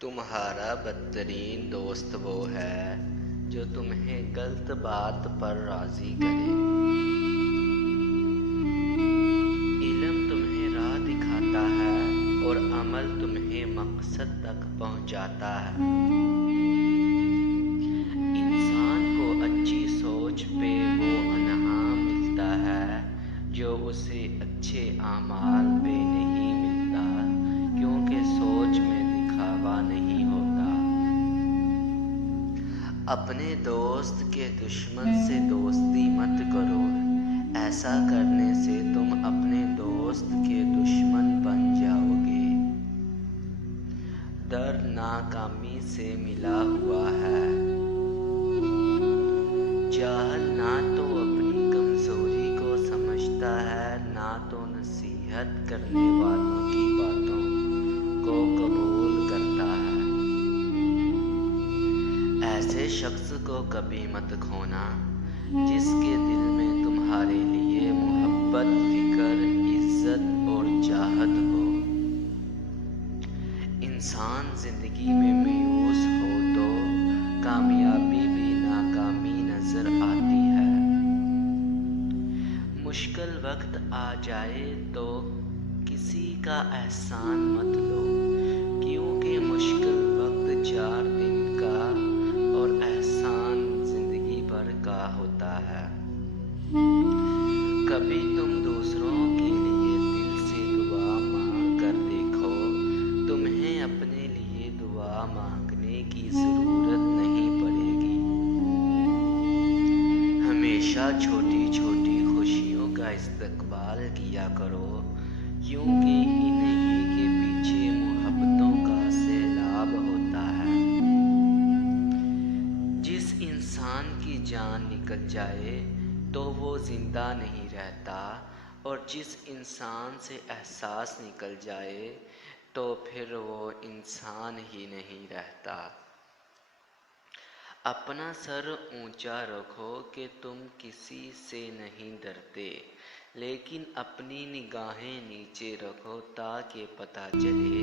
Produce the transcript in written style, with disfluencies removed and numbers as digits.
تمہارا بدترین دوست وہ ہے جو تمہیں غلط بات پر راضی کرے۔ علم تمہیں راہ دکھاتا ہے اور عمل تمہیں مقصد تک پہنچاتا ہے۔ انسان کو اچھی سوچ پہ وہ انعام ملتا ہے جو اسے اچھے اعمال پہ نہیں ملتا، کیونکہ سوچ میں دکھاوا نہیں ہوتا۔ اپنے دوست کے دشمن سے دوستی مت کرو، ایسا کرنے سے تم اپنے دوست کے دشمن بن جاؤ گے۔ درد ناکامی سے ملا ہوا ہے۔ جاہل نہ تو اپنی کمزوری کو سمجھتا ہے، نہ تو نصیحت کرنے والوں کی باتوں کو قبول کرتا ہے۔ ایسے شخص کو کبھی مت کھونا جس کے دل میں تمہارے لیے محبت، فکر، عزت اور چاہت ہو۔ انسان زندگی میں مایوس ہو تو کامیابی بھی ناکامی نظر آتی ہے۔ مشکل وقت آ جائے تو کسی کا احسان مت لو، کیونکہ مشکل وقت 4 دن کا اور احسان زندگی بھر کا ہوتا ہے۔ کبھی تم دوسروں کے لیے دل سے دعا مانگ کر دیکھو، تمہیں اپنے لیے دعا مانگنے کی ضرورت نہیں پڑے گی۔ ہمیشہ چھوٹی چھوٹی خوشیوں کا استقبال کیا کرو، کیونکہ انہی کے پیچھے محبتوں کا سیلاب ہوتا ہے۔ جس انسان کی جان نکل جائے تو وہ زندہ نہیں رہتا، اور جس انسان سے احساس نکل جائے تو پھر وہ انسان ہی نہیں رہتا۔ اپنا سر اونچا رکھو کہ تم کسی سے نہیں ڈرتے، لیکن اپنی نگاہیں نیچے رکھو تاکہ پتہ چلے